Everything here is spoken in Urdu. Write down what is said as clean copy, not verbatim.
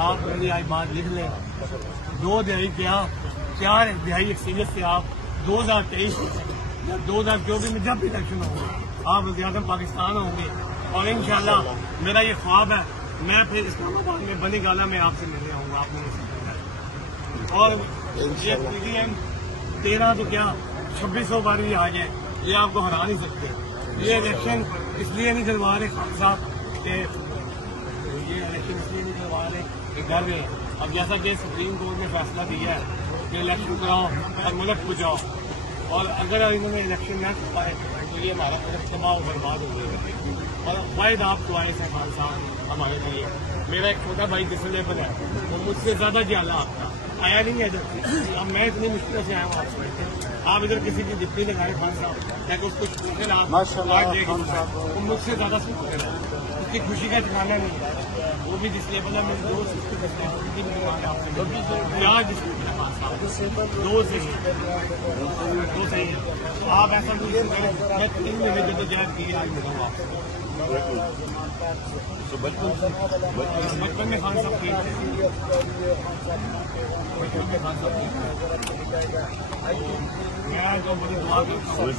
آپ میری آج بات لکھ لیں، 2 دہائی کیا 4 دہائی ایکسپیرینس سے آپ 2023 یا 2024 میں جب بھی الیکشن ہوں گے آپ وزیر اعظم پاکستان ہوں گے، اور انشاءاللہ میرا یہ خواب ہے میں پھر اسلام آباد میں بنی گالا میں آپ سے ملنے آؤں گا، آپ نے اور یہ پی ڈی ایم 13 تو کیا 2600 بار بھی آ جائے یہ آپ کو ہرا نہیں سکتے۔ یہ الیکشن اس لیے نہیں کروا رہے خان صاحب کہ یہ الیکشن اس لیے نہیں کروا رہے کہ ڈر رہے ہیں۔ اب جیسا کہ سپریم کورٹ نے فیصلہ دیا ہے کہ الیکشن کراؤ اور ملک بچاؤ، اور اگر انہوں نے الیکشن نہ کروائے تو یہ ہمارا ملک تباہ و برباد ہو جائے گا۔ اور واحد آپ تو آئے ہیں خان صاحب ہمارے لیے، میرا ایک چھوٹا بھائی ڈسلیبل ہے وہ مجھ سے زیادہ جالا آپ کا آیا نہیں ہے ادھر، اب میں اتنی مشکل سے آیا ہوں آپ ادھر کسی کی ڈپٹی لگائے خان صاحب تاکہ اس کو پوچھے آپ وہ مجھ سے زیادہ سوچے گا، اس کی خوشی کا ٹھکانا نہیں ہے، وہ بھی ڈسلیبل ہے میرے دوست اس کی دو صحیح ہے۔ آپ ایسا میں 3 مہینے جدوجہد کی آج ملوں گا بچپن میں خان صاحب ٹھیک تھے، میں جو بڑی دعا کرتا ہوں